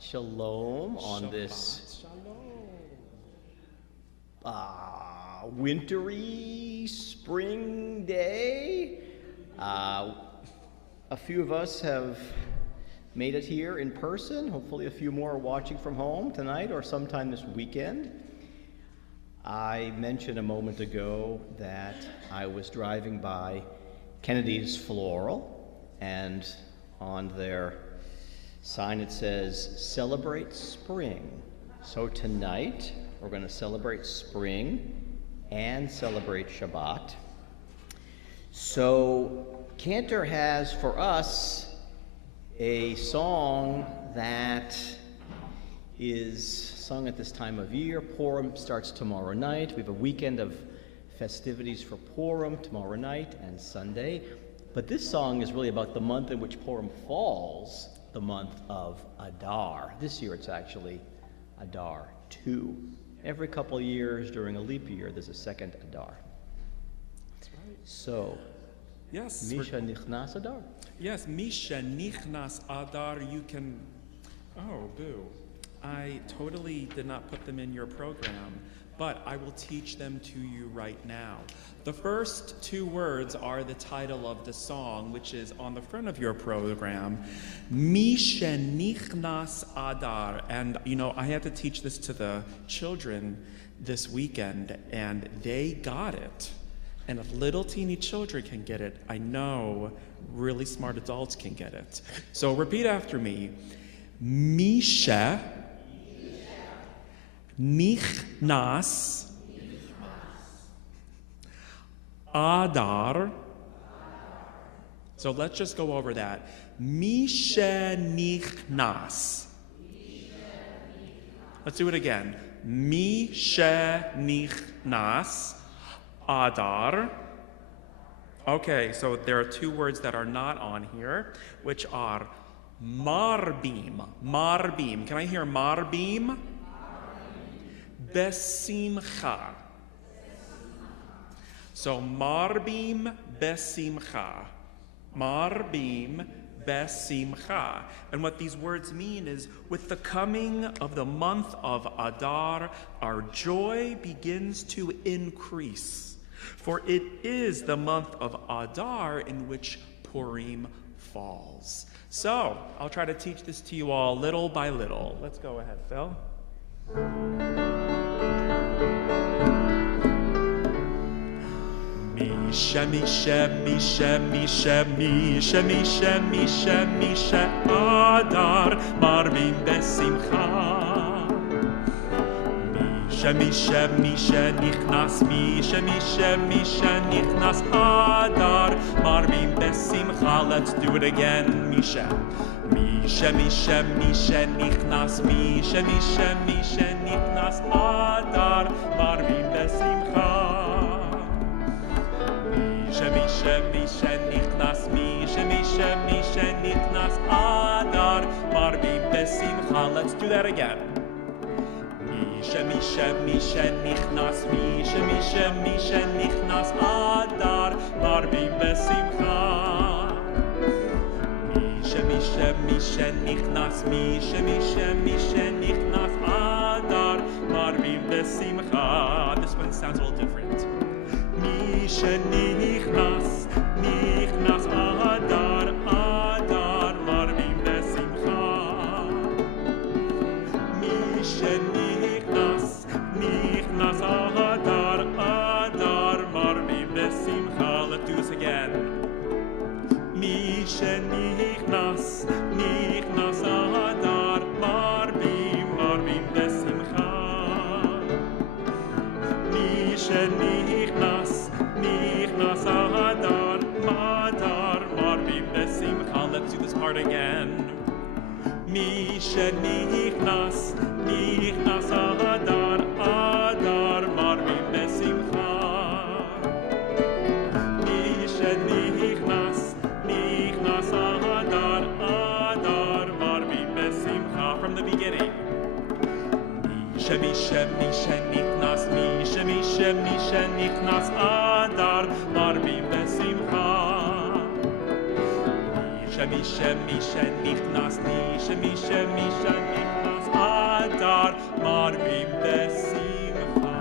Shalom on this wintry spring day. A few of us have made it here in person. Hopefully a few more are watching from home tonight or sometime this weekend. I mentioned a moment ago that I was driving by Kennedy's Floral, and on their sign it says, "Celebrate Spring." So tonight we're going to celebrate spring and celebrate Shabbat. So Cantor has for us a song that is sung at this time of year. Purim starts tomorrow night. We have a weekend of festivities for Purim tomorrow night and Sunday. But this song is really about the month in which Purim falls, the month of Adar. This year it's actually Adar 2. Every couple of years during a leap year, there's a second Adar. That's right. So, yes, Misha Nichnas Adar. Yes, Misha Nichnas Adar, you can, oh, boo. I totally did not put them in your program, but I will teach them to you right now. The first two words are the title of the song, which is on the front of your program, Misha Nichnas Adar. And, you know, I had to teach this to the children this weekend, and they got it. And if little teeny children can get it, I know really smart adults can get it. So repeat after me. Misha Nichnas Adar. So let's just go over that. Misha Nichnas. Let's do it again. Misha Nichnas Adar. Okay, so there are two words that are not on here, which are marbim. Marbim. Can I hear marbim? Besimcha. So marbim besimcha. Marbim besimcha. And what these words mean is, with the coming of the month of Adar, our joy begins to increase. For it is the month of Adar in which Purim falls. So, I'll try to teach this to you all little by little. Let's go ahead, Phil. Misha, Misha, Misha, Misha, Misha, Misha, Misha, Misha, Adar, Marbim besimcha. Misha, Misha, Nichnas, Misha, Misha, Misha, Nichnas, Adar, Marbim besimcha. Let's do it again, Misha. Misha, Misha, Misha, Nichnas, Misha, Misha, Misha, Nichnas, Adar, Marbim besimcha. Misha, Misha, Misha, Nichnas, Misha, Misha, Misha, Nichnas, Adar, Marbim besimcha. Let's do that again. Misha, Misha, Misha, Nichnas, Misha, Misha, Misha, Nichnas, Adar, Marbim besimcha. Misha, Misha, Misha, Nichnas, Misha, Misha, Misha, Nichnas, Adar, Marbim besimcha. This one sounds a little different. Misha, Nichnas, Nichnas, Adar, Adar, Marbim besimcha. Misha, Nichnas, Nichnas, Adar, Adar, Marbim besimcha. Let's do this again. Misha, Nichnas, Nichnas, Adar, Marbim, Marbim besimcha. Misha, Nichnas, Nichnas, Adar, Adar, Marbim besimcha. Let's do this part again. Misha, Nichnas, Nichnas, Adar, Adar, Marbim besimcha. Misha, Nichnas, Nichnas, Adar, Adar, Marbim besimcha. From the beginning. Misha, Misha, Misha, Nichnas, Misha, Misha, Misha, Nichnas, Adar, Marbim besimcha. Shemi shemi shenichnas li, shemi shemi shenichnas adar, marvim besimcha.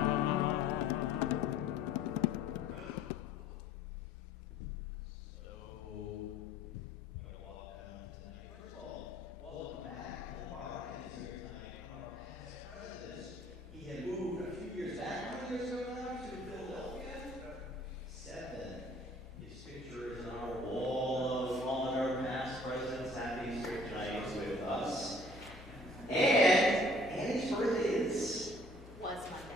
He had moved a few years back, how many years ago now, to Philadelphia? 7. His picture is on our wall of all our past presidents having Easter night with us. And Annie's birthday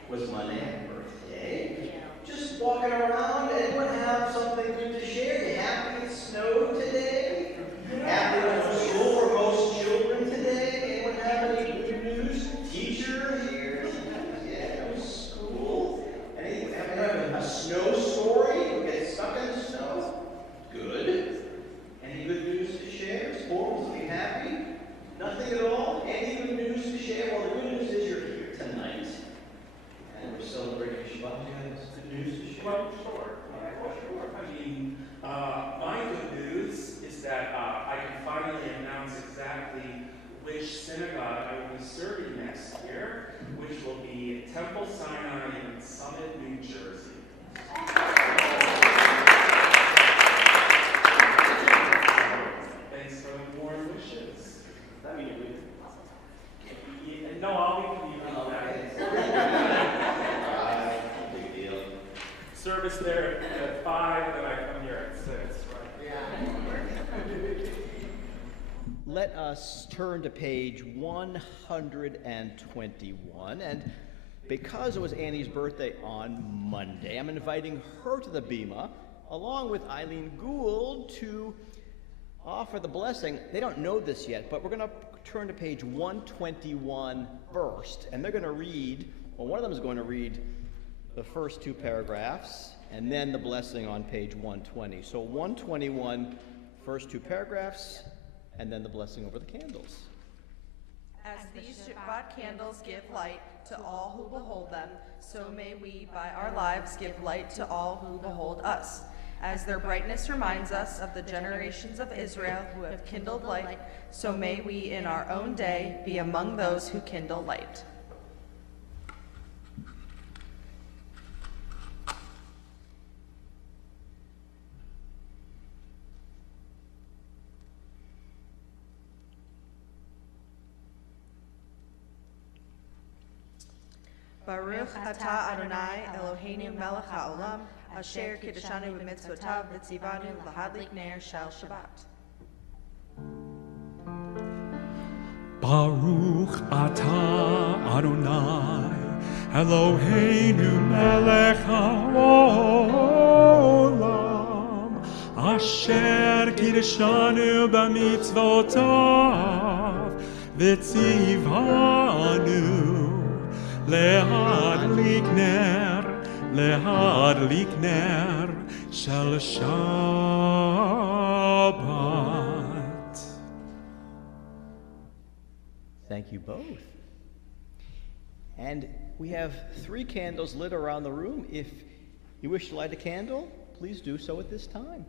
was Monday. Happy birthday. Yeah. Just walking around, anyone have something good to share? You happy it snowed today? Happy there was no school for most children today? Anyone have any good news? Teacher here? Yeah, no school. Anyone have a snow story? You get stuck in the snow? Good. Any good news to share? Sports? Are you happy? Nothing at all? Any good news to share? Well, the good news is you're here tonight. And we're celebrating Shabbat. You have good news to share? Well, sure. I mean, my good news is that I can finally announce exactly which synagogue I will be serving next year, which will be Temple Sinai in Summit, New Jersey. Thanks for the warm wishes. That mean you're leaving? Yeah, no, I'll be commuting on that. Big deal. Service there at 5, then I come here at 6, right? Let us turn to page 121, and because it was Annie's birthday on Monday, I'm inviting her to the Bima, along with Eileen Gould, to offer the blessing. They don't know this yet, but we're going to turn to page 121 first, and they're going to read, well, one of them is going to read the first 2 paragraphs, and then the blessing on page 120. So 121, first 2 paragraphs, and then the blessing over the candles. As these Shabbat candles give light to all who behold them, so may we by our lives give light to all who behold us. As their brightness reminds us of the generations of Israel who have kindled light, so may we in our own day be among those who kindle light. Baruch atah Adonai Eloheinu melech haolam, asher kiddushanu b'mitzvotav v'tzivanu lahadlik ner shel Shabbat. Baruch atah Adonai Eloheinu melech haolam, asher kiddushanu b'mitzvotav v'tzivanu להדליק נר של Shabbat. Thank you both. And we have 3 candles lit around the room. If you wish to light a candle, please do so at this time.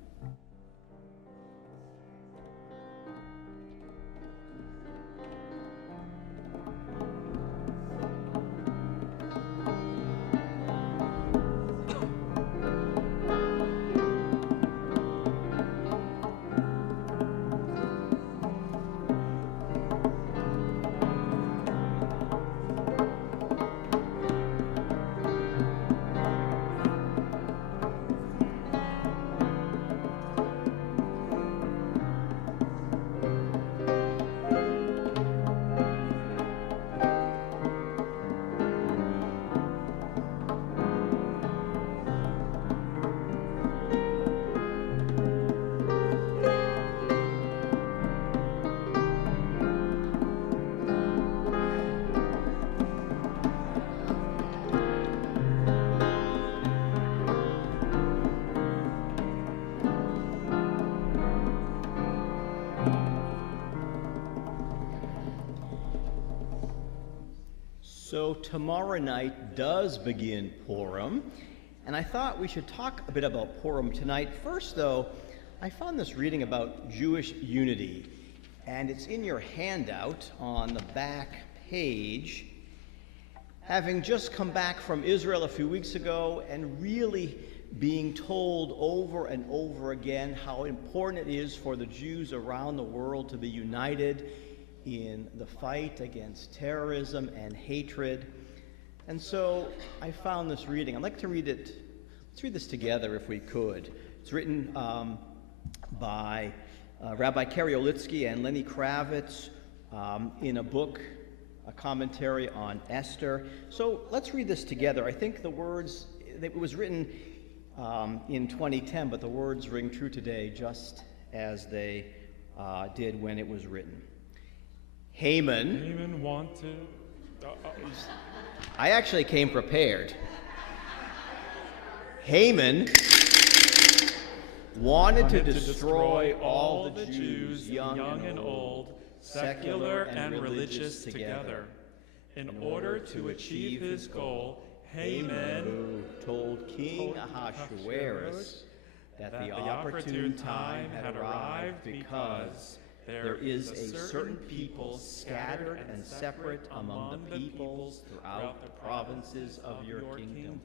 So tomorrow night does begin Purim, and I thought we should talk a bit about Purim tonight. First, though, I found this reading about Jewish unity, and it's in your handout on the back page. Having just come back from Israel a few weeks ago and really being told over and over again how important it is for the Jews around the world to be united in the fight against terrorism and hatred. And so I found this reading. I'd like to read it. Let's read this together if we could. It's written by Rabbi Kerry Olitsky and Lenny Kravitz in a book, a commentary on Esther. So let's read this together. I think the words, it was written in 2010, but the words ring true today just as they did when it was written. Haman wanted... I actually came prepared. Haman wanted to destroy all the Jews, young and old, secular and religious together. In order to achieve his goal, Haman told King Ahasuerus that the opportune time had arrived because there is a certain people scattered and separate among the peoples throughout the provinces of your kingdom.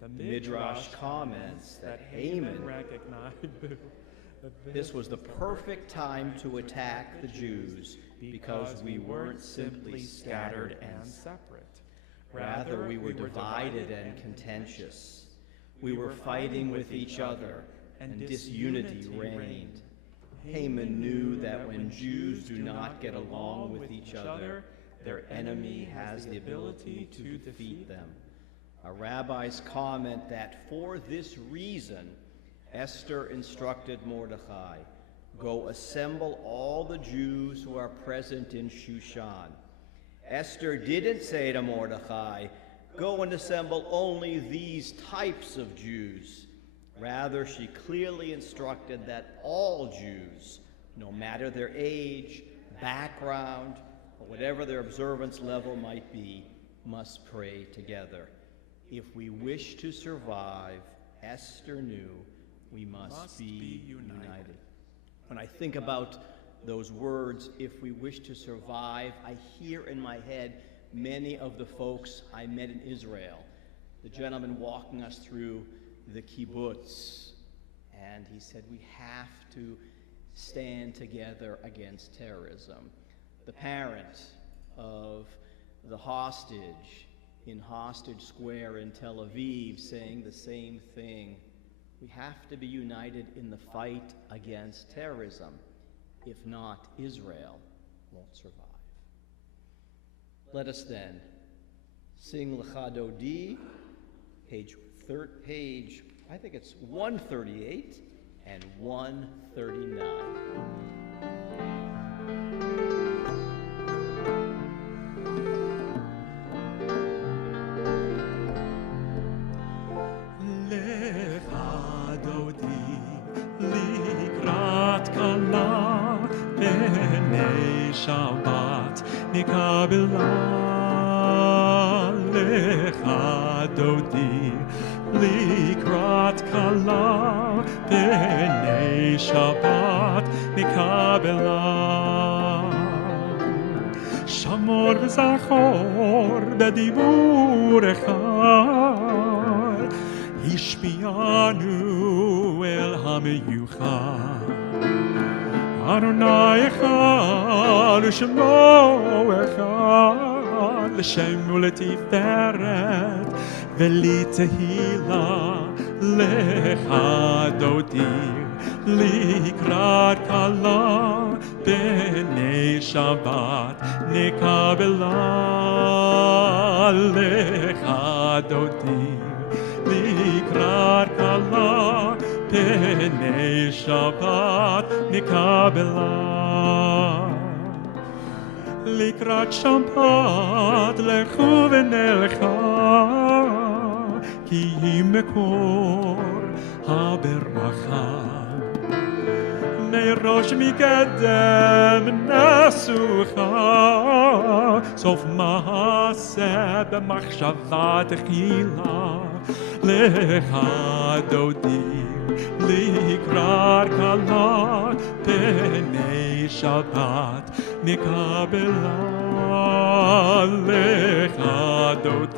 The Midrash comments that Haman recognized this was the perfect time to attack the Jews because we weren't simply scattered and separate. Rather, we were divided and contentious. We were fighting with each other, and disunity reigned. Haman knew that when Jews do not get along with each other, their enemy has the ability to defeat them. Our rabbis comment that for this reason, Esther instructed Mordecai, "Go assemble all the Jews who are present in Shushan." Esther didn't say to Mordecai, "Go and assemble only these types of Jews." Rather, she clearly instructed that all Jews, no matter their age, background, or whatever their observance level might be, must pray together. If we wish to survive, Esther knew we must be united. When I think about those words, if we wish to survive, I hear in my head many of the folks I met in Israel. The gentleman walking us through the kibbutz, and he said we have to stand together against terrorism. The parent of the hostage in Hostage Square in Tel Aviv saying the same thing. We have to be united in the fight against terrorism. If not, Israel won't survive. Let us then sing Lecha Dodi, page, I think it's 138 and 139. Shabbat nikabela lecha dodi likrat kala b'nei Shabbat nikabela shamor v'zachor b'diburecha ishpianu el hamiyuchad Adonai echad u'shemo echad l'shem u'letiferet v'litehila lecha dodi likrat kala b'nei Shabbat nikabela lecha dodi likrat kala b'nei Shabbat nikabela likrat Shabbat lechu v'nelcha ki hi mekor haberacha merosh mikedem nasucha sof maaseh b'machshava techila lecha dodi likrar kala penei Shabbat nikabela lechadotim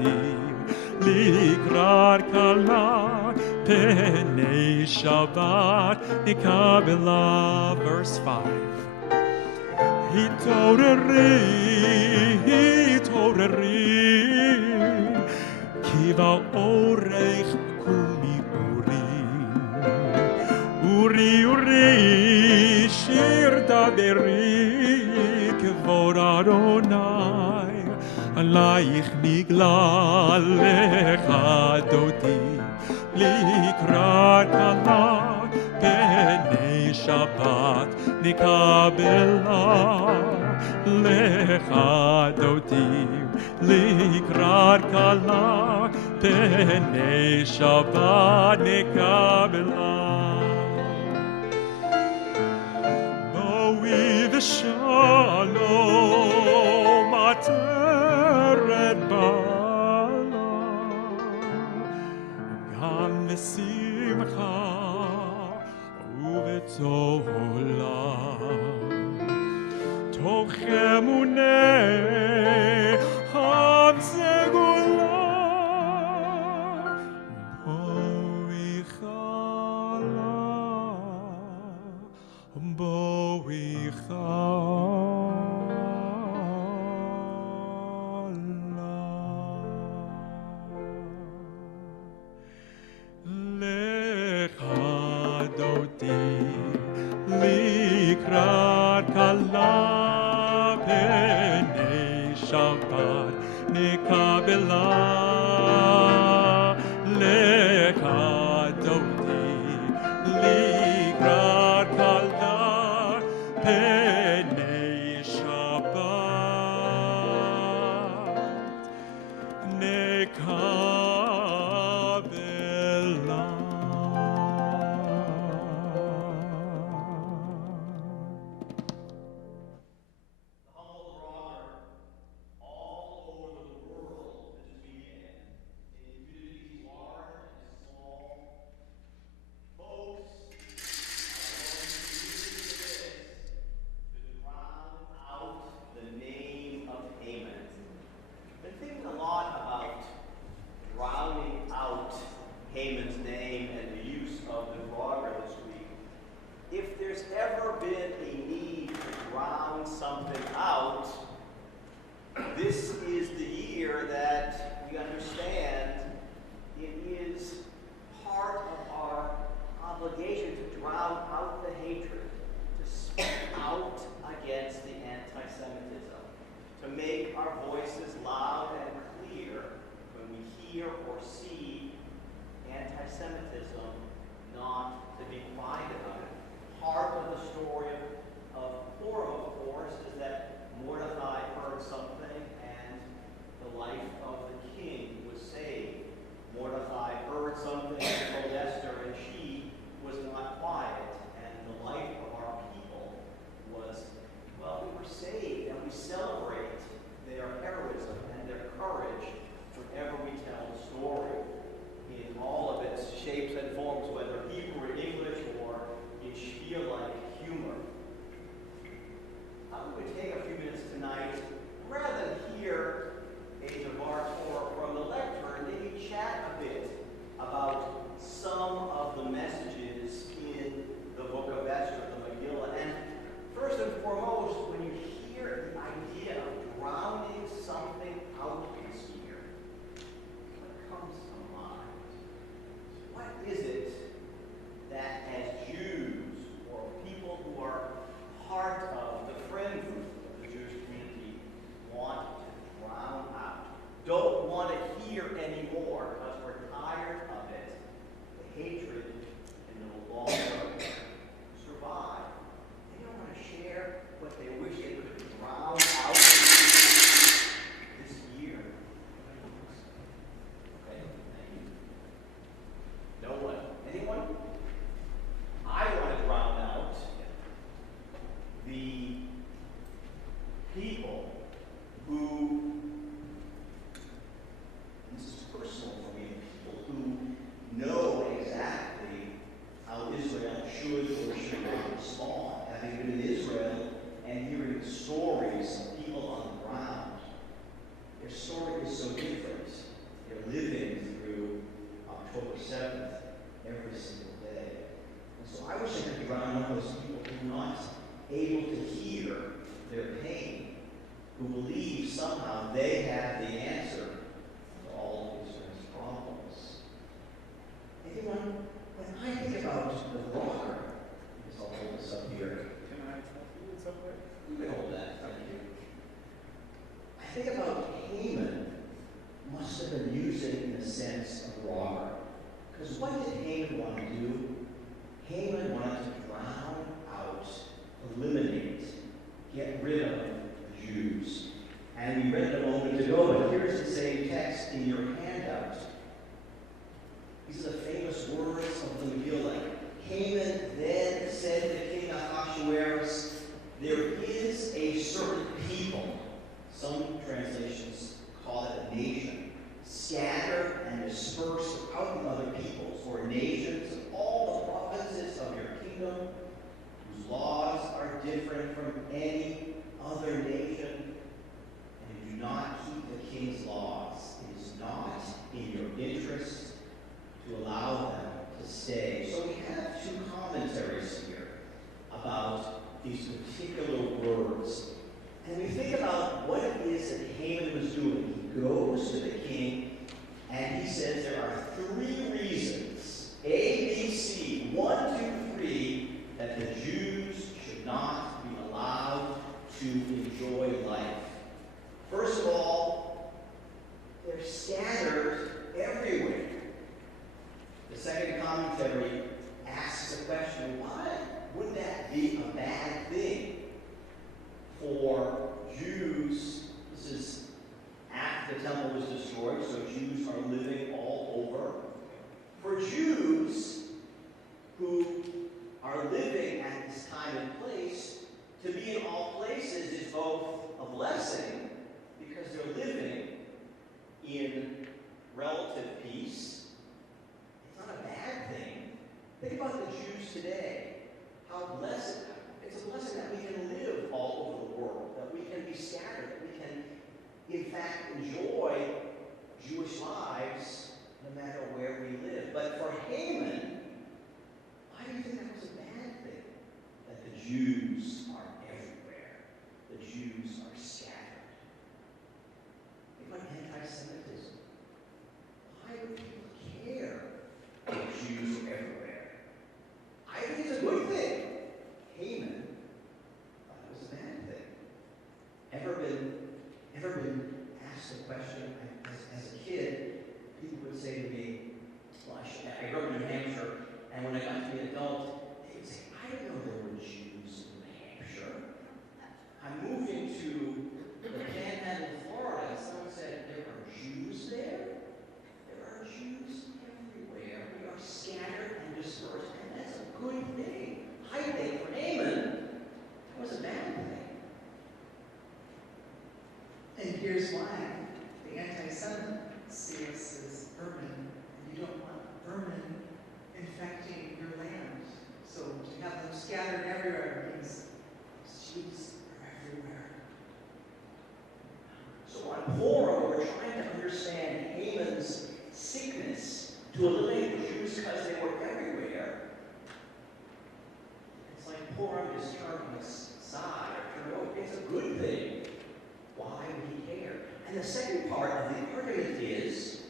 likrar kala penei Shabbat nikabela. Verse 5. Hitoreri, kiva orech kumi uri, shir daberi, kevod Adonai, alayich nigla lechadoti, likrat kala, penei Shabbat, nikabela lechadotim likrar kala penei Shabbat nikabela. Bo'i v'shalom ateret bala gam v'simcha ובצולה תוך אמוני הסגולה בואי likrat kala penei Shabbat nikabela lechadoti likrat kala penei Shabbat nikabela. Haman's name and the use of the frogger this week. If there's ever been a need to drown something out, this is the year that we understand it is part of our obligation to drown out the hatred, to speak out against the anti-Semitism, to make our voices loud and clear when we hear or see anti-Semitism, not to be quiet about it. Part of the story of Purim, of course, is that Mordecai heard something and the life of the king was saved. Mordecai heard something and told Esther, and she was not quiet, and the life of our people was, well, their pain, who believe somehow they have the answer to all of Israel's problems. Anyone, when I think about the rocker, I'll hold this up here. Can I help you in some way? You can hold that, thank you. I think about Haman must have been using, in a sense, a robber. Because what did Haman want to do? Haman wanted to drown out, eliminate, get rid of the Jews. And we read it a moment ago, but here's the same text in your handout. These are the famous words of the Megillah. Haman then said to King Ahasuerus, "There is a certain people," some translations call it a nation, "scattered and dispersed out with other peoples or nations of all the provinces of your kingdom, whose laws are different from any other nation, and you do not keep the king's laws. It is not in your interest to allow them to stay." So we have two commentaries here about these particular words. And we think about what it is that Haman was doing. He goes to the king and he says there are 3 reasons, A, B, C, 1, 2, 3, that the Jews should not be allowed to enjoy life. First of all, they're scattered everywhere. The second commentary asks the question, why would that be a bad thing for Jews? This is after the temple was destroyed, so Jews are living all over. For Jews who are living at this time and place, to be in all places is both a blessing because they're living in relative peace. It's not a bad thing. Think about the Jews today. How blessed. It's a blessing that we can live all over the world, that we can be scattered, that we can, in fact, enjoy Jewish lives no matter where we live. But for Haman, why do you think that was a bad thing? That the Jews are everywhere. The Jews are scattered. Think about anti-Semitism. Why would people care that Jews are everywhere? I think it's a good thing. Haman thought it was a bad thing. Ever been asked a question? As a kid, people would say to me, well, I grew up in New Hampshire, and when I got to be an adult, they would say, I didn't know there were Jews in New Hampshire. I moved into the Panhandle of Florida, and someone said, there are Jews there? There are Jews everywhere. We are scattered and dispersed, and that's a good thing. I think for Haman, that was a bad thing. And here's why. The anti-Semites see us as vermin, and you don't want vermin infecting your land. So to have them scattered everywhere means Jews are everywhere. So on Purim, we're trying to understand Haman's sickness to eliminate the Jews because they were everywhere. It's like Purim is turned aside or turned over. It's a good thing. Why would he care? And the second part of the argument is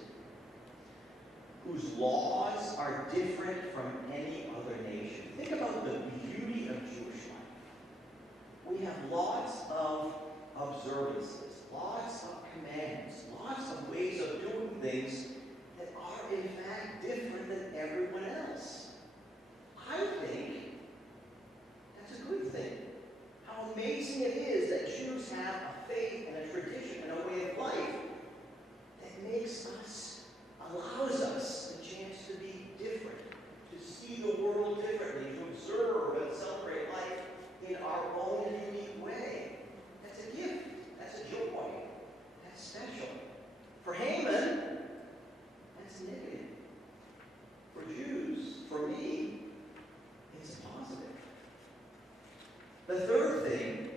whose laws are different from any other nation. Think about the beauty of Jewish life. We have lots of observances, lots of commandments, lots of ways of doing things that are in fact different than everyone else. I think that's a good thing. How amazing it is that Jews have a faith and a tradition and a way of life that makes us, allows us the chance to be different, to see the world differently, to observe and celebrate life in our own unique way. That's a gift. That's a joy. That's special. For Haman, that's negative. For Jews, for me, it's positive. The third thing,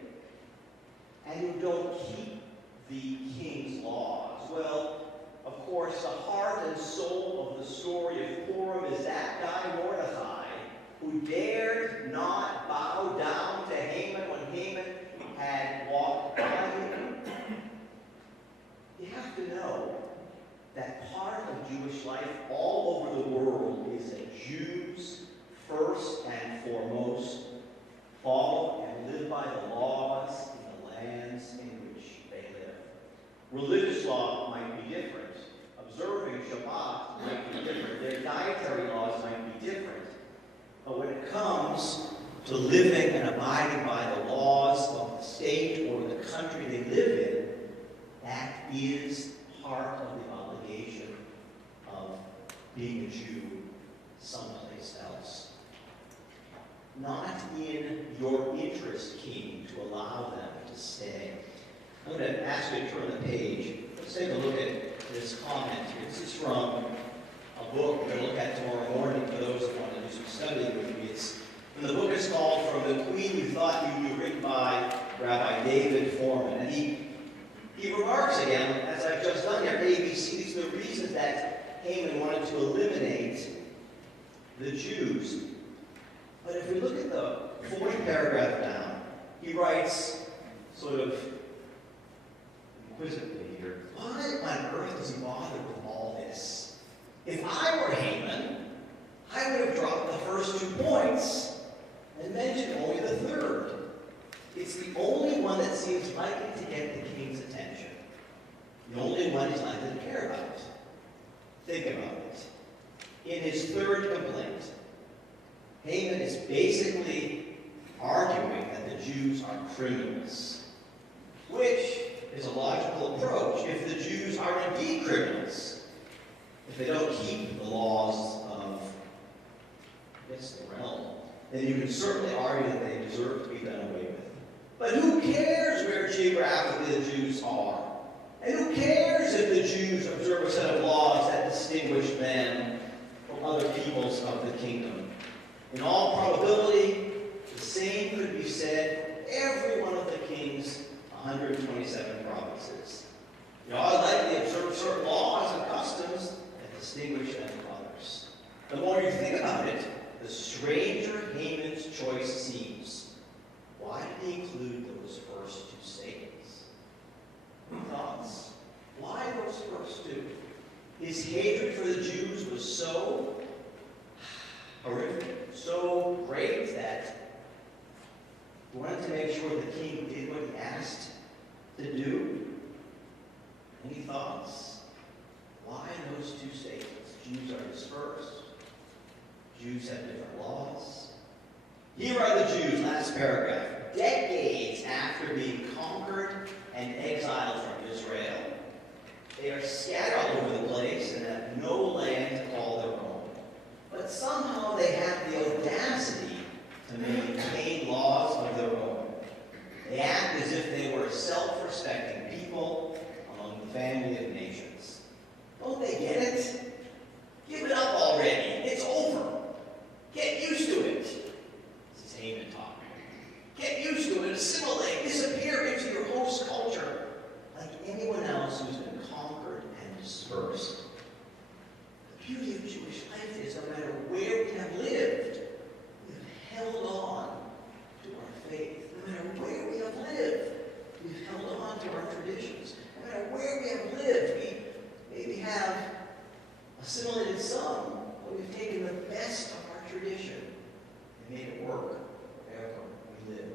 and you don't keep the king's laws. Well, of course, the heart and soul of the story of Purim is that guy Mordecai who dared not bow down to Haman when Haman Religious law might be different. Observing Shabbat might be different. Their dietary laws might be different. But when it comes to living and abiding by the laws of the state or the country they live in, that is part of the obligation of being a Jew someplace else. Not in your interest, King, to allow them to stay. I'm going to ask you to turn the page. Let's take a look at this comment here. This is from a book we're going to look at tomorrow morning for those that want to do some studying with me. And the book is called From the Queen You Thought You Knew, written by Rabbi David Foreman. And he remarks again, as I've just done here, ABC, these are the reasons that Haman wanted to eliminate the Jews. But if we look at the fourth paragraph down, he writes, sort of inquisitively here, why on earth does he bother with all this? If I were Haman, I would have dropped the first 2 points and mentioned only the third. It's the only one that seems likely to get the king's attention. The only one he's likely to care about. Think about it. In his third complaint, Haman is basically arguing that the Jews are criminals, which is a logical approach if the Jews are indeed criminals, if they don't keep the laws of, I guess, the realm, then you can certainly argue that they deserve to be done away with. But who cares where geographically the Jews are? And who cares if the Jews observe a set of laws that distinguish them from other peoples of the kingdom? In all probability, the same could be said for every one of the king's 127 provinces. They all likely observe certain laws and customs that distinguish them from others. The more you think about it, the stranger Haman's choice seems. Why did he include those first 2 statements? Any thoughts? Why those first 2? His hatred for the Jews was so horrific, so great that he wanted to make sure the king did what he asked to do. Any thoughts? Why those 2 statements? Jews are dispersed. Jews have different laws. Here are the Jews, last paragraph, decades after being conquered and exiled from Israel. They are scattered all over the place and have no land to call their own. But somehow they have the audacity to maintain laws of their own. They act as if they were a self-respecting people among the family of nations. Don't they get it? Give it up already. It's over. Get used to it. This is Haman talking. Get used to it. Assimilate. Disappear into your host culture like anyone else who's been conquered and dispersed. The beauty of Jewish life is no matter where we have lived, we've held on to our faith. No matter where we have lived, we've held on to our traditions. No matter where we have lived, we maybe have assimilated some, but we've taken the best of our tradition and made it work wherever we live.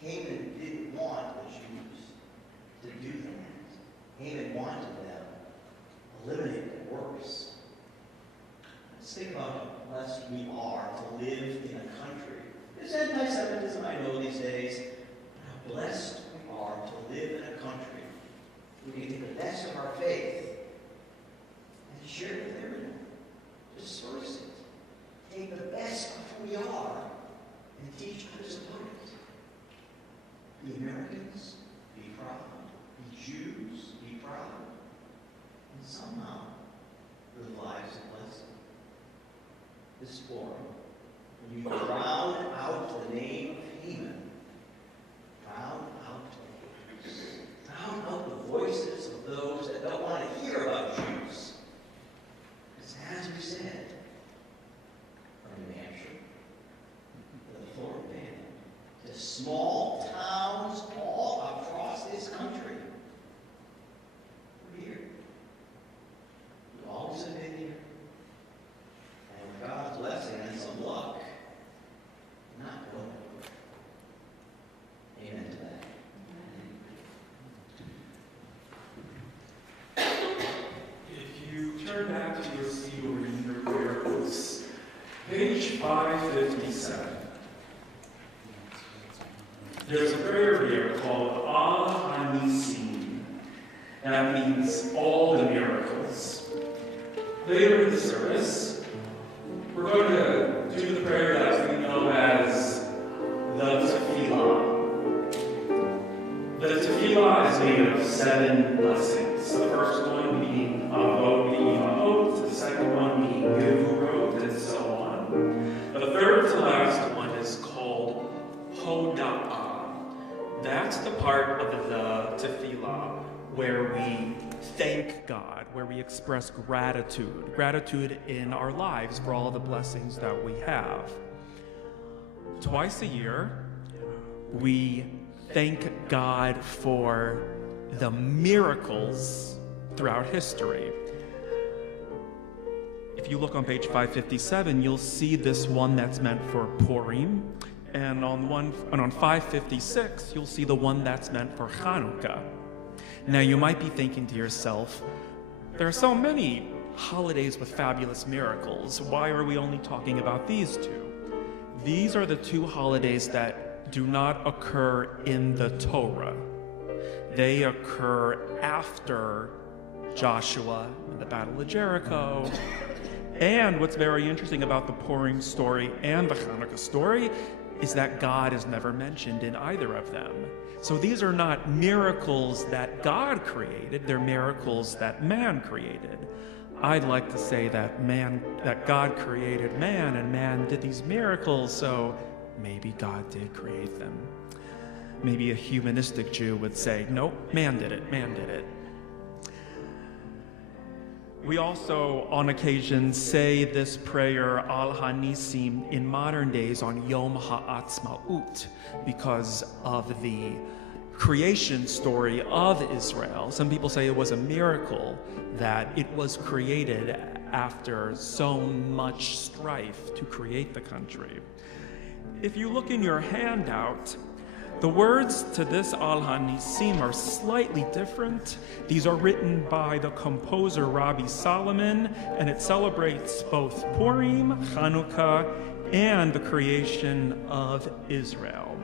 Haman didn't want the Jews to do that. Haman wanted them eliminated and worse. Let's think about how blessed we are to live in a country. There's anti-Semitism, I know, these days. How blessed we are to live in a country where we can take the best of our faith and share it with everyone. Disperse it. Take the best of who we are and teach others about it. Be Americans, be proud. Be Jews, be proud. And somehow live lives of blessing. This forum, when you drown out the name of Haman, drown out the haters, drown out the voices of those that don't want to hear about Jews. Because as we said, from New Hampshire, to the Florida Panhandle, to small towns all across this country, we're here. We've always been here. And with God's blessing and some luck, not going nowhere. Amen to that. story called Al Hanisim. That means all the miracles. Later in the service, we're going to do the prayer that we know as the Tefillah. The Tefillah is made of 7 blessings. The first one being Avot V'Imahot, the second one being Gevurot, and so on. The third to last one is called Hoda'ah. That's the part of the Tefillah where we thank God, where we express gratitude in our lives for all the blessings that we have. Twice a year, we thank God for the miracles throughout history. If you look on page 557, you'll see this one that's meant for Purim, and on 556, you'll see the one that's meant for Hanukkah. Now, you might be thinking to yourself, there are so many holidays with fabulous miracles. Why are we only talking about these two? These are the 2 holidays that do not occur in the Torah. They occur after Joshua and the Battle of Jericho. And what's very interesting about the Purim story and the Hanukkah story is that God is never mentioned in either of them. So these are not miracles that God created, they're miracles that man created. I'd like to say that God created man and man did these miracles, so maybe God did create them. Maybe a humanistic Jew would say, nope, man did it. We also, on occasion, say this prayer, Al Hanisim, in modern days on Yom Ha'atzmaut, because of the creation story of Israel. Some people say it was a miracle that it was created after so much strife to create the country. If you look in your handout, the words to this Al Hanisim are slightly different. These are written by the composer Rabbi Solomon, and it celebrates both Purim, Hanukkah, and the creation of Israel.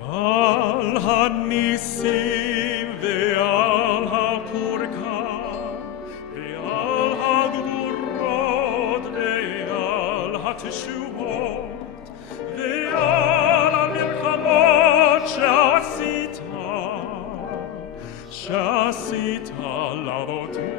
Al Hanisim ve'al ha'purkan ve'al ha'gvurot ve'al ha'teshuot ve'al ha'milchamot she'asita la'avoteinu.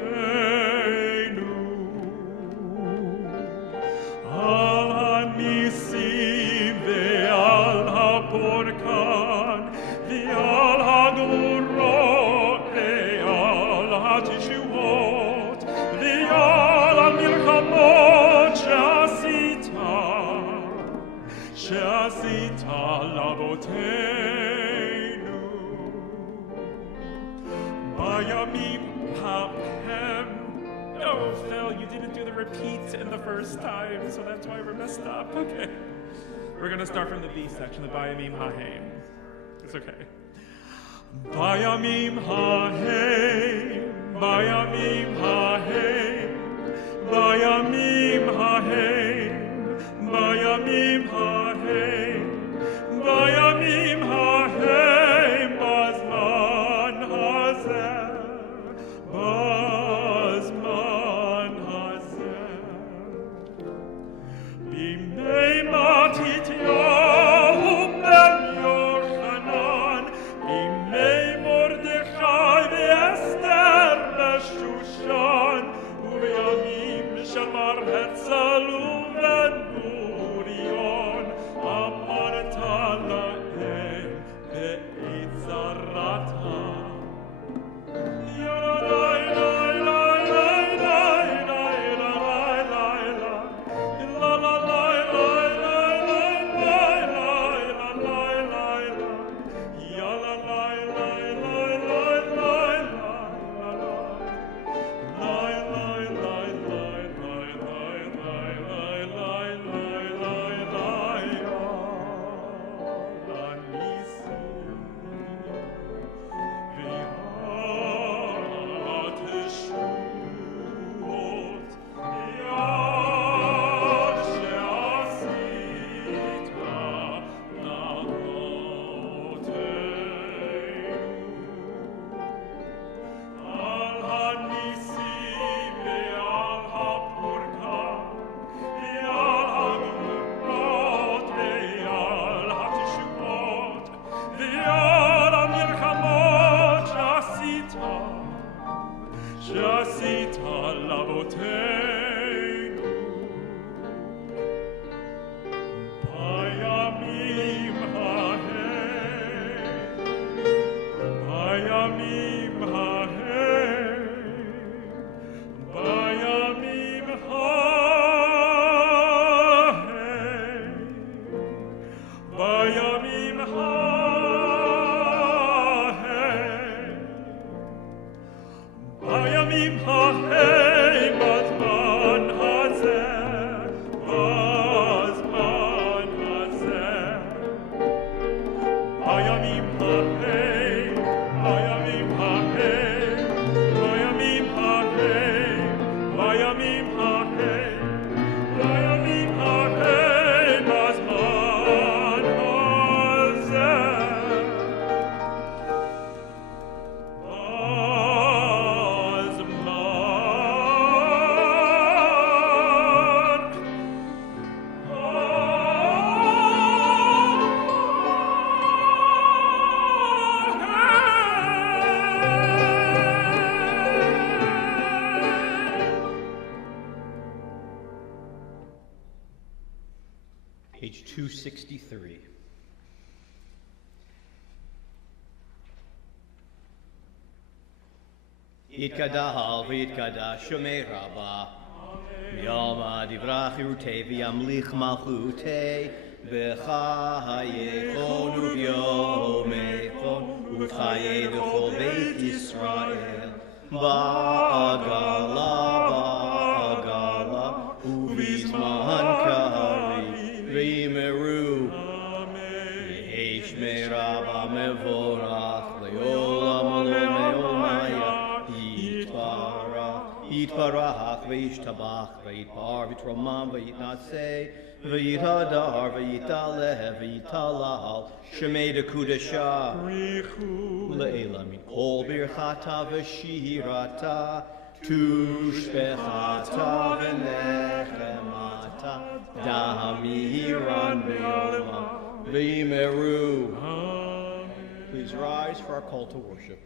Al Hanisim ve'al ha'purkan ve'al ha'gvurot ve'al ha'teshuot ve'al ha'milchamot she'asita la'avoteinu. Bayamim ha'hem. Oh, Phil, you didn't do the repeat in the first time, so that's why we're messed up. Okay. We're going to start from the B section, the Bayamim ha'hem. It's okay. Bayamim ha'hem, Bayamim ha'hem, Bayamim ha'hem, Bayamim ha'hem, Bayamim ha'hem, Bazman hazeh, Bazman hazeh. Bimei Matityahu ben Yochanan, Bimei Mordechai ve'Esther beShushan, U'beyamim shel Mar Hetzalu Page 263. Yitkadahal v'yitkadash Shomei Rabbah Yalma divrach yirutei v'yamlich malchutei v'chayechon u'vyomechon u'chayei v'chol Beit Yisrael ba'agala u'vizman kari v'imeru v'heshmei Rabbah mevorach le'olam me'olmaya Yitbarach v'yishtabach v'yitbar v'yitromam v'yitnatseh v'yitadar v'yitaleh v'yitalal shemei dekudasha le'ela min kol birchata v'shirata tushbechata v'nechemata damiran v'yoma v'imeru. Please rise for our call to worship.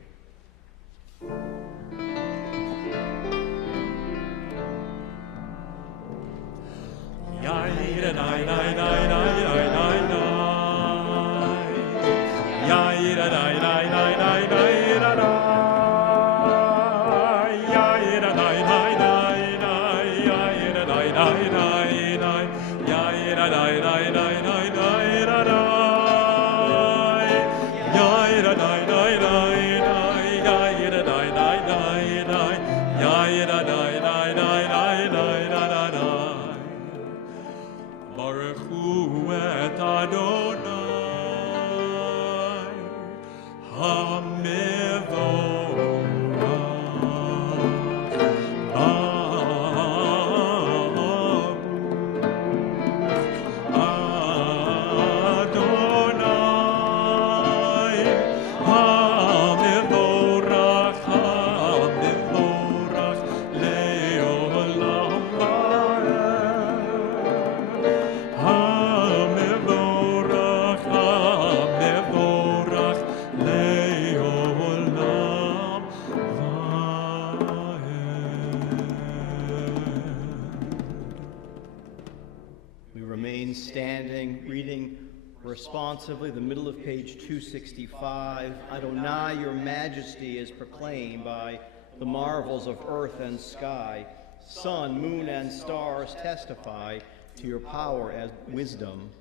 Responsively, the middle of page 265, Adonai, your majesty is proclaimed by the marvels of earth and sky. Sun, moon, and stars testify to your power as wisdom.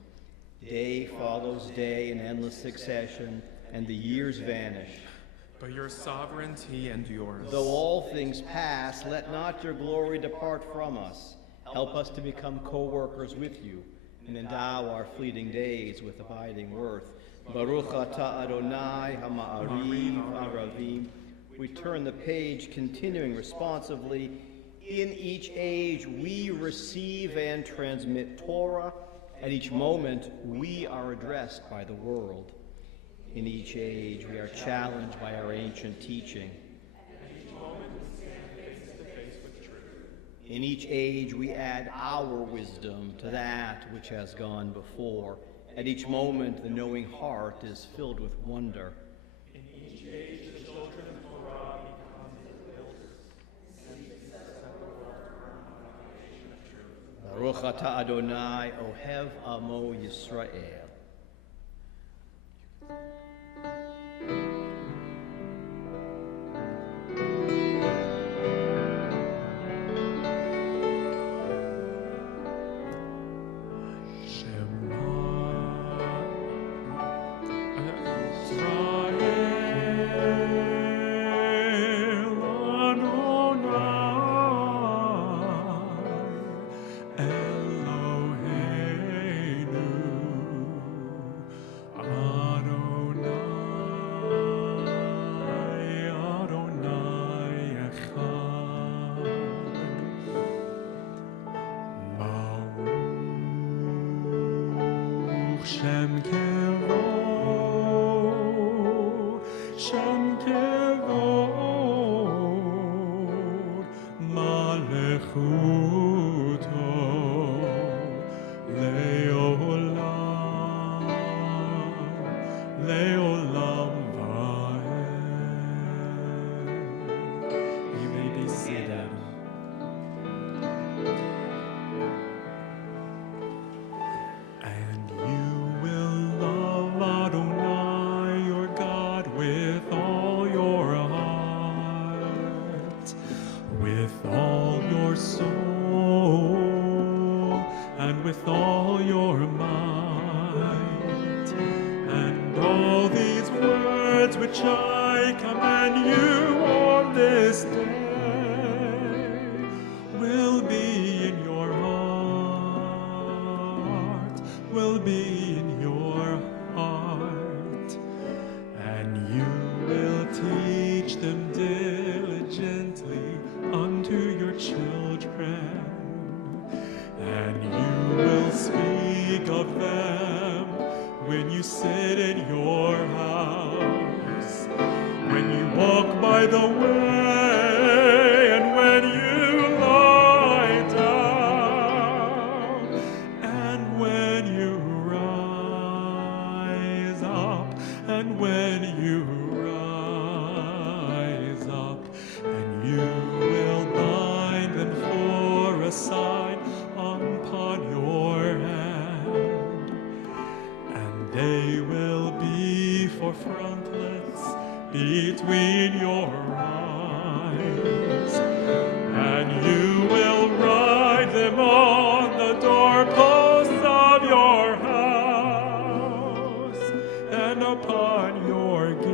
Day follows day in endless succession, and the years vanish. But your sovereignty endures. Though all things pass, let not your glory depart from us. Help us to become co-workers with you, and endow our fleeting days with abiding worth. Baruch atah Adonai ha'ma'ariv aravim. We turn the page, continuing responsively. In each age we receive and transmit Torah. At each moment we are addressed by the world. In each age we are challenged by our ancient teaching. In each age we add our wisdom to that which has gone before. At each moment the knowing heart is filled with wonder. In each age the children of Torah become the builders. Baruch atah Adonai ohev amo Yisrael. and with all your might. And all these words which I command you on this day will be in your heart, will be in your heart, and you will teach them diligently unto your children, and you will speak of them when you sit in your house, when you walk by the way, and when you lie down, and when you rise up, and when you rise up, and you will bind them for a sign upon your hand, and they will be for frontlets between your eyes, and you will write them on the doorposts of your house, and upon your gates,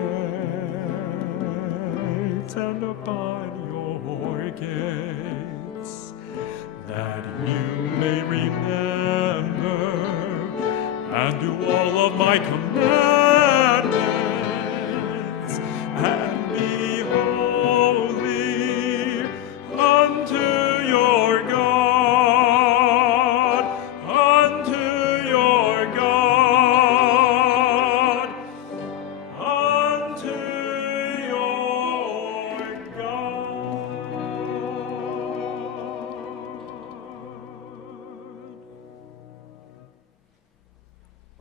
and upon your gates, that you may remember and do all of my commandments, and be holy unto your God, unto your God, unto your God.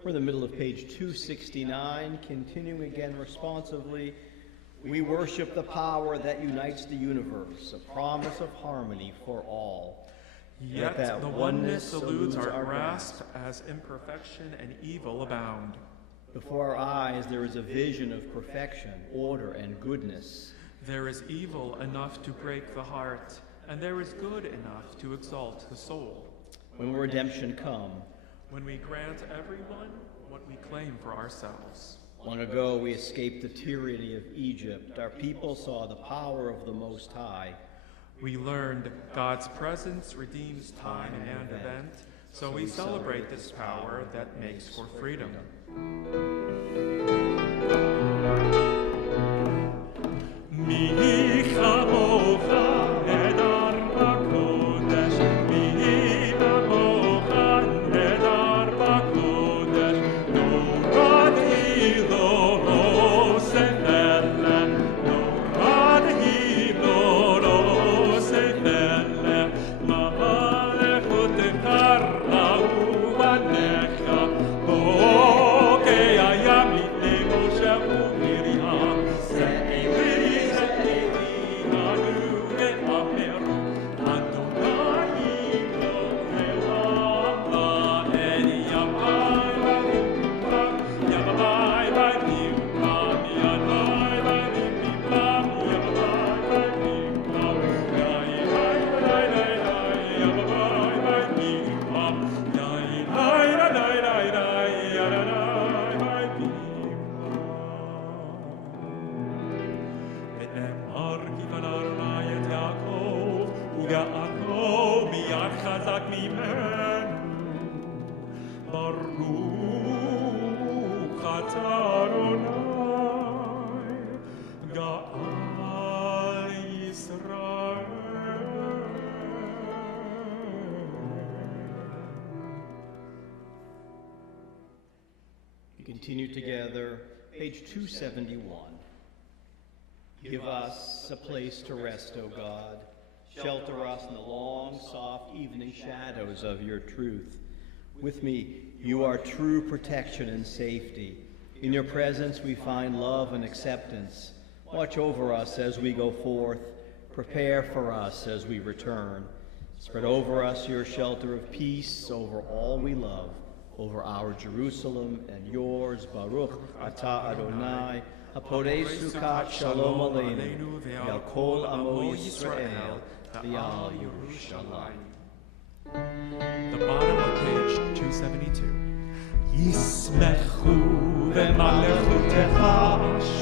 We're in the middle of page 269, continuing again responsively. We worship the power that unites the universe, a promise of harmony for all. Yet that the oneness eludes our grasp as imperfection and evil abound. Before our eyes there is a vision of perfection, order, and goodness. There is evil enough to break the heart, and there is good enough to exalt the soul. When will redemption come? When we grant everyone what we claim for ourselves. Long ago we escaped the tyranny of Egypt. Our people saw the power of the Most High. We learned God's presence redeems time and event, so we celebrate this power that makes for freedom. Continue together, page 271. Give us a place to rest, O God. Shelter us in the long, soft evening shadows of your truth. With me, you are true protection and safety. In your presence we find love and acceptance. Watch over us as we go forth. Prepare for us as we return. Spread over us your shelter of peace over all we love, over our Jerusalem and yours, Baruch Atah Adonai, Haporei Sukkot Shalom Aleinu, Ve'al Kol Amo Yisrael, Ve'al Yerushalayim. The bottom of page 272. ישמחו במלכותך,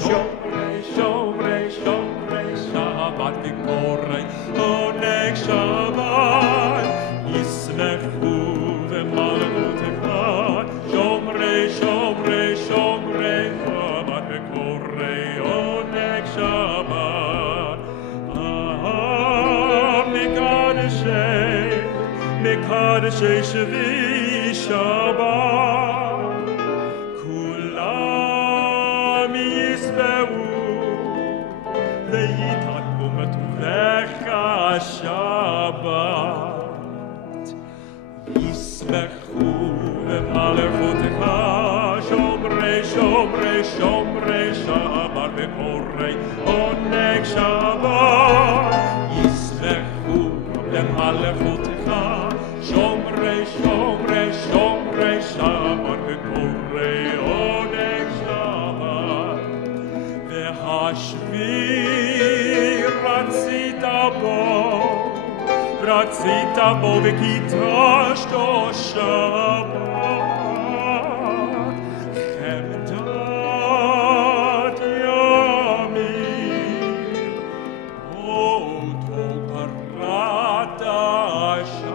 שומרי, שומרי, שומרי שבת וקוראי עונג שבת. ישמחו במלכותך, שומרי, שומרי, שומרי שבת וקוראי עונג שבת. מקדשי שבי שבת, כולם ישבעו ויתענגו בטובך שבת. ישמחו במלכותך, שומרי, שומרי, שומרי שבת וקוראי עונג שבת. ישמחו במלכותך, שומרי, שומרי, שומרי שבת וקוראי עונג שבת. והשביעי רצית בו וקידשתו שבת. חמדת ימים אותו קראת שבת.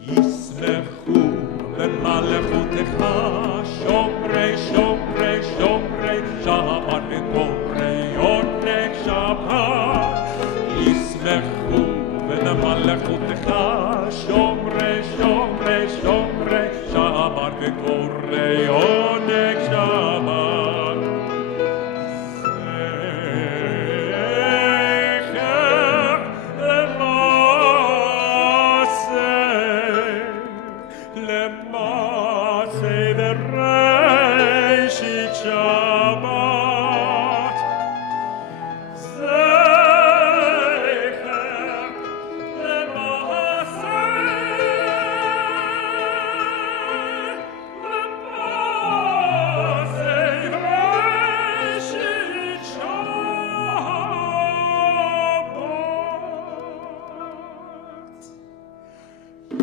ישמחו במלכותך, שומרי, שומרי, שומרי שבת וקוראי עונג שבת. ישמחו במלכותך, שומרי, שומרי, שומרי שבת וקוראי עונג שבת. זכר למעשה בראשית שבת. זכר למעשה בראשית שבת.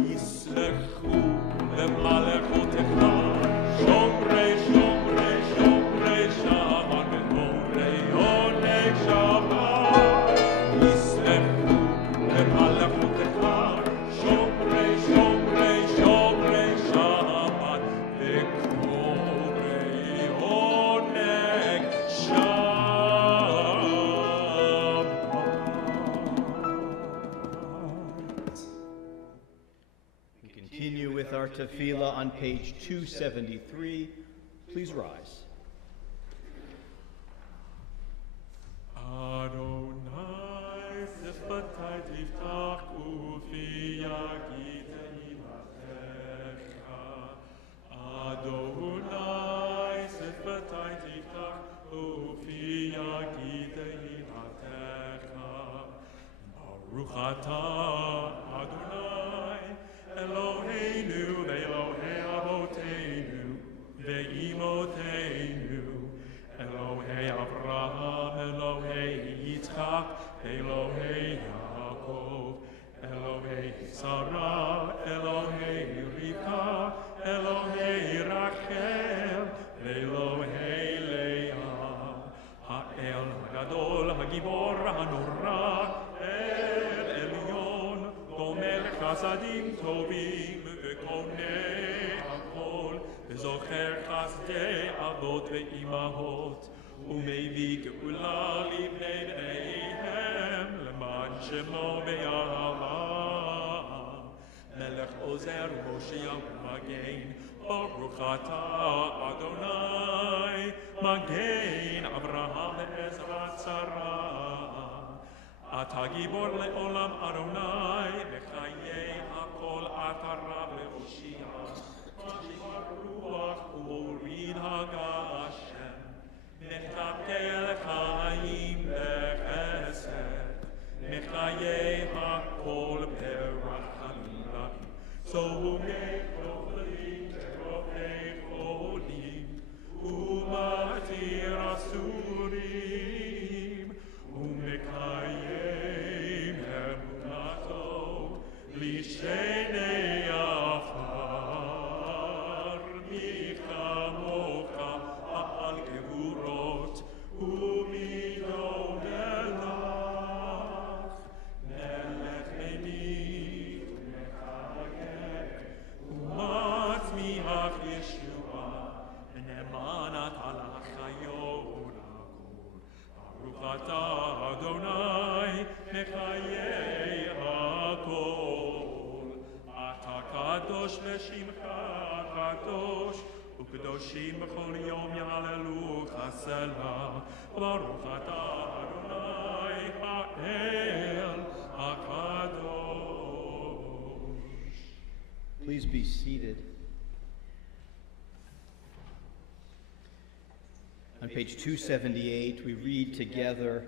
יסלחו במלכותך, שומרי, שומרי, שומרי שבת וקוראי עונג שבת. יסלחו במלכותך, שומרי, שומרי, שומרי שבת וקוראי עונג שבת. We continue with our tefillah on page 273. Please rise. Adonai siftai tiftach ufi yagid ilatecha. Adonai siftai tiftach ufi yagid ilatecha. Baruch atah Adonai Eloheinu ve'Elohei avoteinu ve'imotenu, Elohei Avraham, Elohei Yitzchak, Elohei Yaakov, Elohei Sarah, Elohei Rivka, Elohei Rachel, Elohei Leah, Ha'el Hagadol, Hagibor, Hanora, El Elyon, Gomel Chasadim Tovim, Vekonei Hakol, וזוכר חסדי אבות ואימהות, ומביא גאולה לבני בניהם, למען שמו ויהבם. מלך עוזר ומושיע ומגן, ברוך אתה אדוני, מגן אברהם ועזרת שרה. אתה גיבור לעולם אדוני, בחיי הכל אתה רב ומושיע. רוח ומוריד הגשם, מחכה לחיים בחסד, מחיי הכל ברחמים, סוגי חולים כרופאי חולים, ומתיר אסורים, ומקיים Bishene afar michamocha al gevurot umidonelach melech eni mechayeh umatzmi hach Yeshua nemanat alach hayot Baruch atah Adonai mechayeh hakol Ata kadosh v'shimcha kadosh u'kadoshim b'chol yom yahalelucha selah Baruch atah Adonai ha'el hakadosh. Please be seated. On page 278, we read together,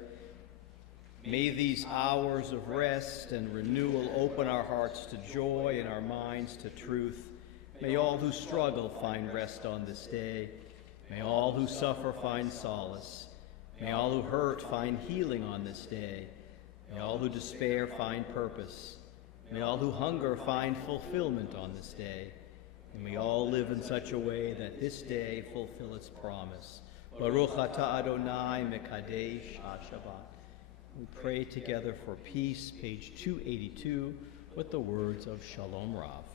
"May these hours of rest and renewal open our hearts to joy and our minds to truth. May all who struggle find rest on this day. May all who suffer find solace. May all who hurt find healing on this day. May all who despair find purpose. May all who hunger find fulfillment on this day. And may all live in such a way that this day fulfill its promise. Baruch atah Adonai mekadesh Shabbat." We pray together for peace, page 282, with the words of Shalom Rav.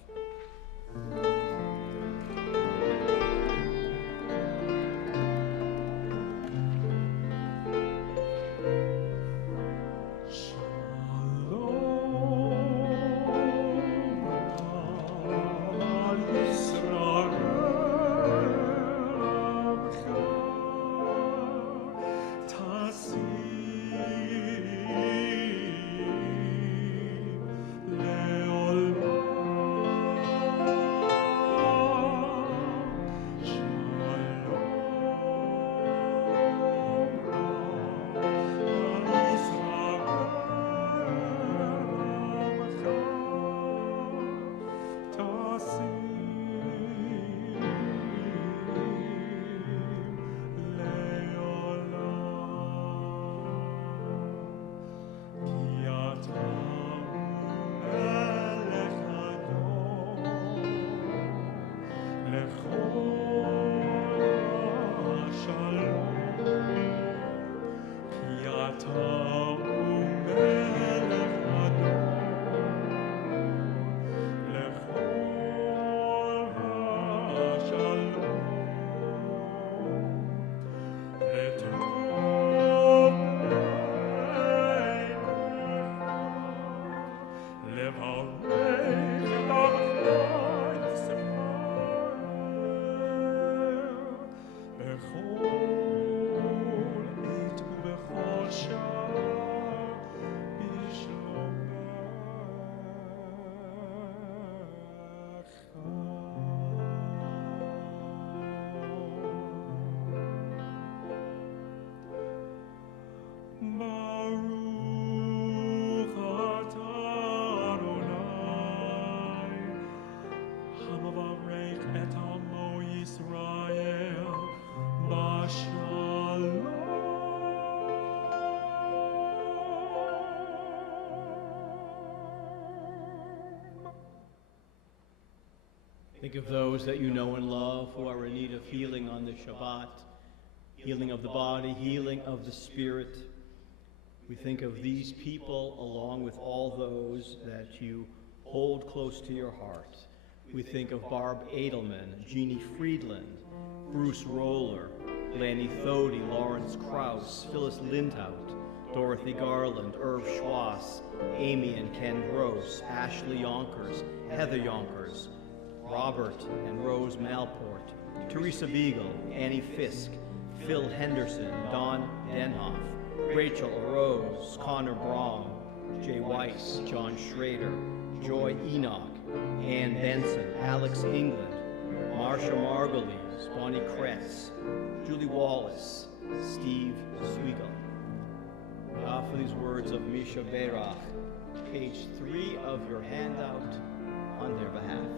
Think of those that you know and love who are in need of healing on the Shabbat, healing of the body, healing of the spirit. We think of these people along with all those that you hold close to your heart. We think of Barb Edelman, Jeannie Friedland, Bruce Roller, Lanny Thody, Lawrence Krauss, Phyllis Lindhout, Dorothy Garland, Irv Schwass, Amy and Ken Gross, Ashley Yonkers, Heather Yonkers, Robert and Rose Malport, Teresa Beagle, Annie Fisk, Phil Henderson, Don Denhoff, Rachel Rose, Connor Braun, Jay Weiss, John Schrader, Joy Enoch, Ann Benson, Alex England, Marsha Margulies, Bonnie Kretz, Julie Wallace, Steve Swiegel. We offer these words of Misha Berach, page 3 of your handout, on their behalf.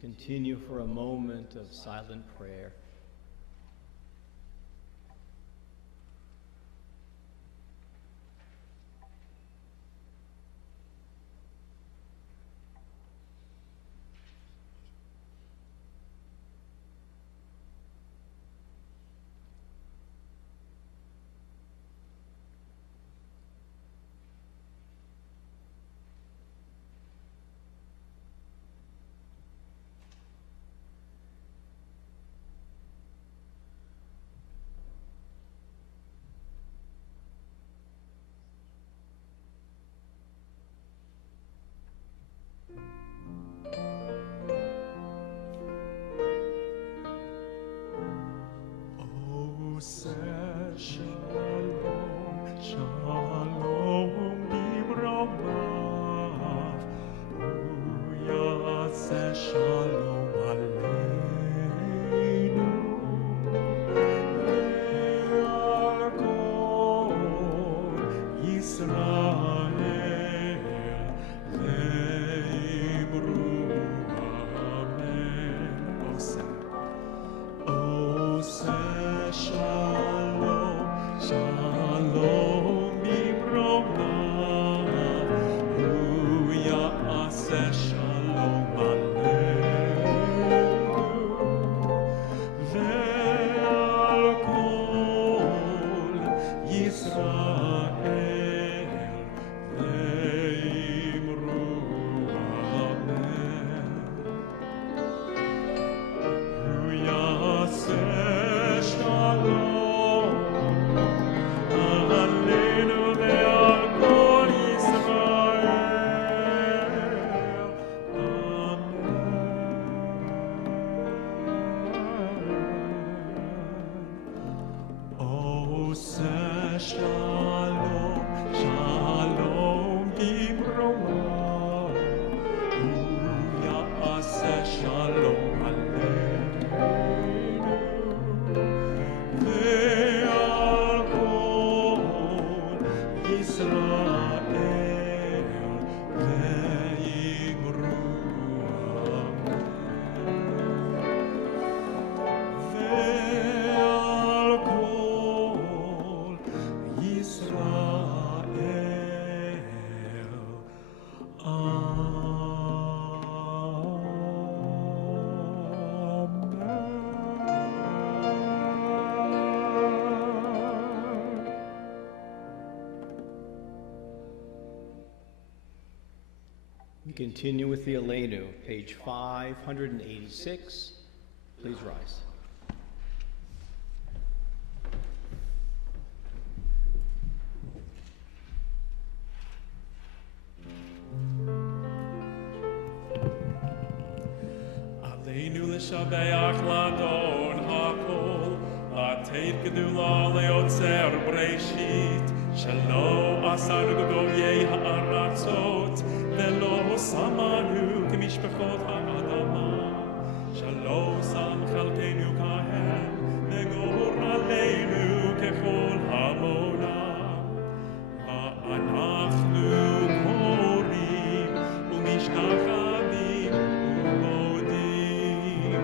Continue for a moment of silent prayer. We continue with the Aleinu, page 586. Please rise. Aleinu l'shabeach l'adon hakol, l'ateit gedula leotzer breshit, shelo asar gdovyei ha'aratzot, velo samanu k'mishpachot ha'adama, shelo sam chalkeinu kahem, vegor aleinu kechol hamona, va'anachnu korim u'mishtachavim u'modim,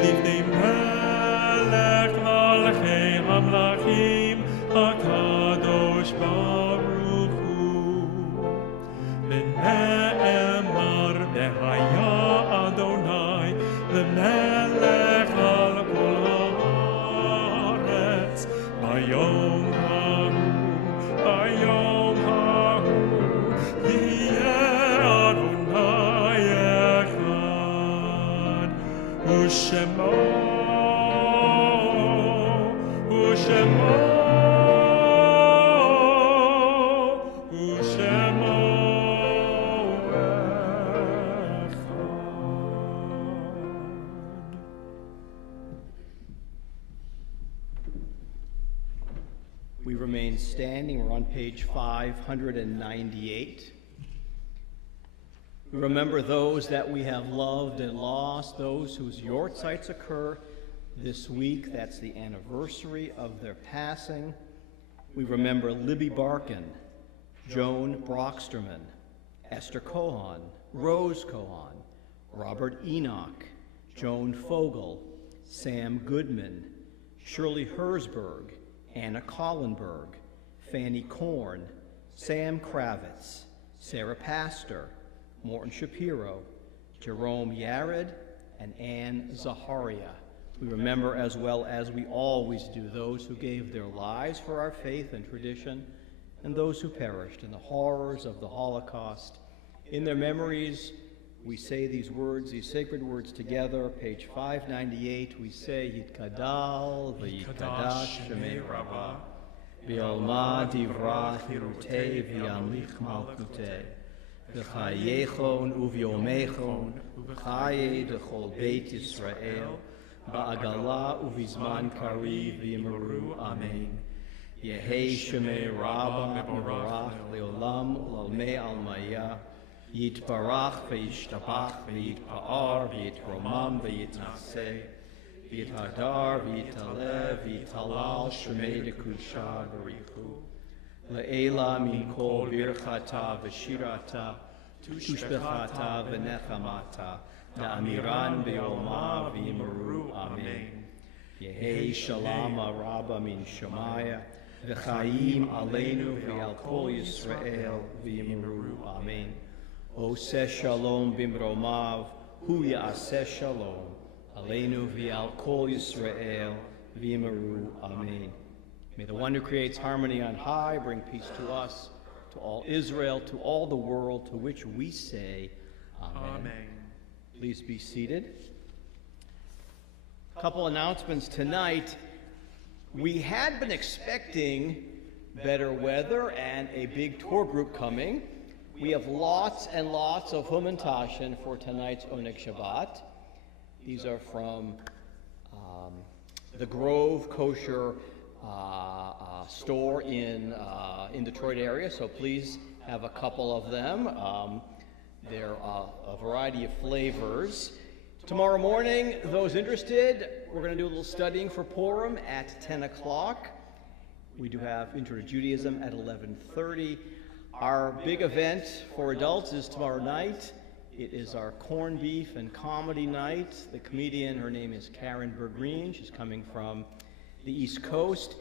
livnei melech l'alchei hamlachim, HaKadosh Baruch Hu, v'ne'emar v'haya Adonai, l'melech al kol haaretz, bayom hahu, yihyeh Adonai echad, Ushemo, Ushemo, Ushemo Echad. We remain standing. We're on page 598. We remember those that we have loved and lost, those whose yortzites occur this week. That's the anniversary of their passing. We remember Libby Barkin, Joan Brocksterman, Esther Cohen, Rose Cohen, Robert Enoch, Joan Fogel, Sam Goodman, Shirley Herzberg, Anna Collenberg, Fanny Korn, Sam Kravitz, Sarah Pastor, Morton Shapiro, Jerome Yared, and Ann Zaharia. We remember, as well as we always do, those who gave their lives for our faith and tradition, and those who perished in the horrors of the Holocaust. In their memories, we say these words, these sacred words together. Page 598, we say, Yitkadal v'yitkadash shemei Rabbah, v'yolma divrah chirutei v'yamlich malchutei, v'chayechon uv'yomechon, v'chaye d'chol beit Yisrael, ba'agala uv'izman kariv v'yimaru, amen. Yehei shemei Rabbah mevorach le'olam u'lalmei almaya, Yitbarach v'yishtabach v'yitpa'ar v'yitromam v'yitnaseh v'yithadar v'yitalev v'yitalal shemei dekusha b'richu le'ela min kol birchata v'shirata tushbechata v'nechamata da'amiran v'yoma v'yimaru, amen. Yehei shalom rabba min shemaya v'chaim aleinu v'al kol Yisrael v'yimaru, amen. Oseh shalom bimromav, hu ya'aseh shalom, aleinu v'al kol Yisrael v'yimaru, amen. May the one who creates harmony on high bring peace to us, to all Israel, to all the world, to which we say, amen. Amen. Please be seated. A couple announcements tonight. We had been expecting better weather and a big tour group coming. We have lots and lots of Humantaschen for tonight's Oneg Shabbat. These are from the Grove Kosher store in Detroit area, so please have a couple of them. They're a variety of flavors. Tomorrow morning, those interested, we're going to do a little studying for Purim at 10 o'clock. We do have Intro to Judaism at 11:30. Our big event for adults is tomorrow night. It is our corned beef and comedy night. The comedian, her name is Karen Bergreen. She's coming from the East Coast.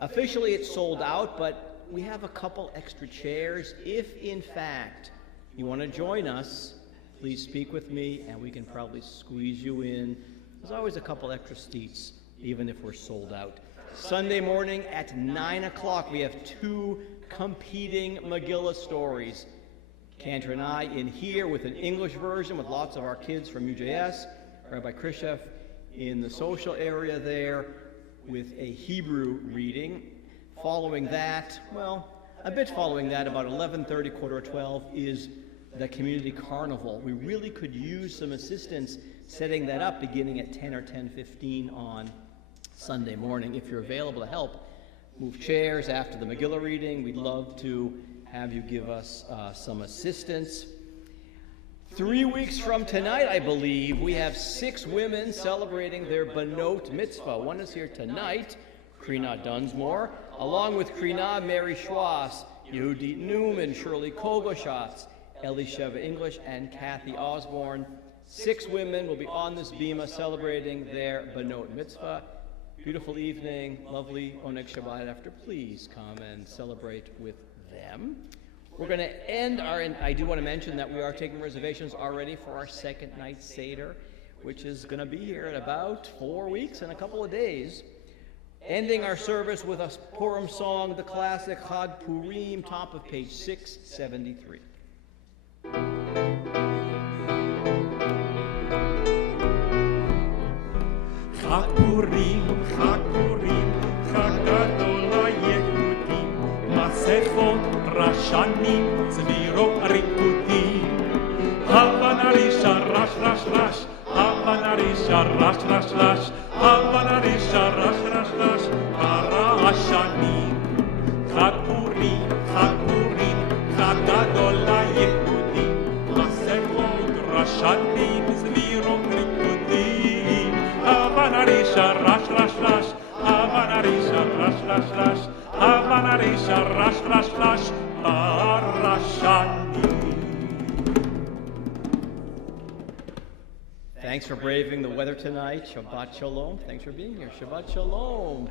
Officially, it's sold out, but we have a couple extra chairs. If, in fact, you want to join us, please speak with me, and we can probably squeeze you in. There's always a couple extra seats, even if we're sold out. Sunday morning at 9 o'clock, we have two competing Megillah stories. Cantor and I in here with an English version with lots of our kids from UJS, Rabbi Khrushchev in the social area there with a Hebrew reading. Following that, well, a bit following that, about 11:30, 11:45 is the community carnival. We really could use some assistance setting that up beginning at 10 or 10:15 on Sunday morning. If you're available to help, move chairs after the Megillah reading. We'd love to have you give us some assistance. 3 weeks from tonight, I believe, we have 6 women celebrating their Banot Mitzvah. One is here tonight, Krina Dunsmore, along with Krina Mary Schwass, Yehudit Newman, Shirley Kogoshatz, Elisheva English, and Kathy Osborne. 6 women will be on this bima celebrating their Banot Mitzvah. Beautiful evening, lovely Oneg Shabbat after. Please come and celebrate with them. We're going to end our, and I do want to mention that we are taking reservations already for our second night Seder, which is going to be here in about 4 weeks and a couple of days. Ending our service with a Purim song, the classic Chag Purim, top of page 673. Purim, Chag Purim, Chag Gadol LaYehudim, Masechot Rashanim, Zvirot Rikudim. Havanarisha Rash Rash Rash, Havanarisha Rash Rash Rash, Havanarisha Rash Rash Rash, Parashanim. Chag Purim, Chag Purim, Chag Gadol LaYehudim, Masechot Rashanim, Zvirot Rikudim. Havanarisha Rash Rash Rash, Havanarisha Rash Rash Rash, Havanarisha Rash Rash Rash, Parashanim. Thanks for braving the weather tonight. Shabbat Shalom. Thanks for being here. Shabbat Shalom.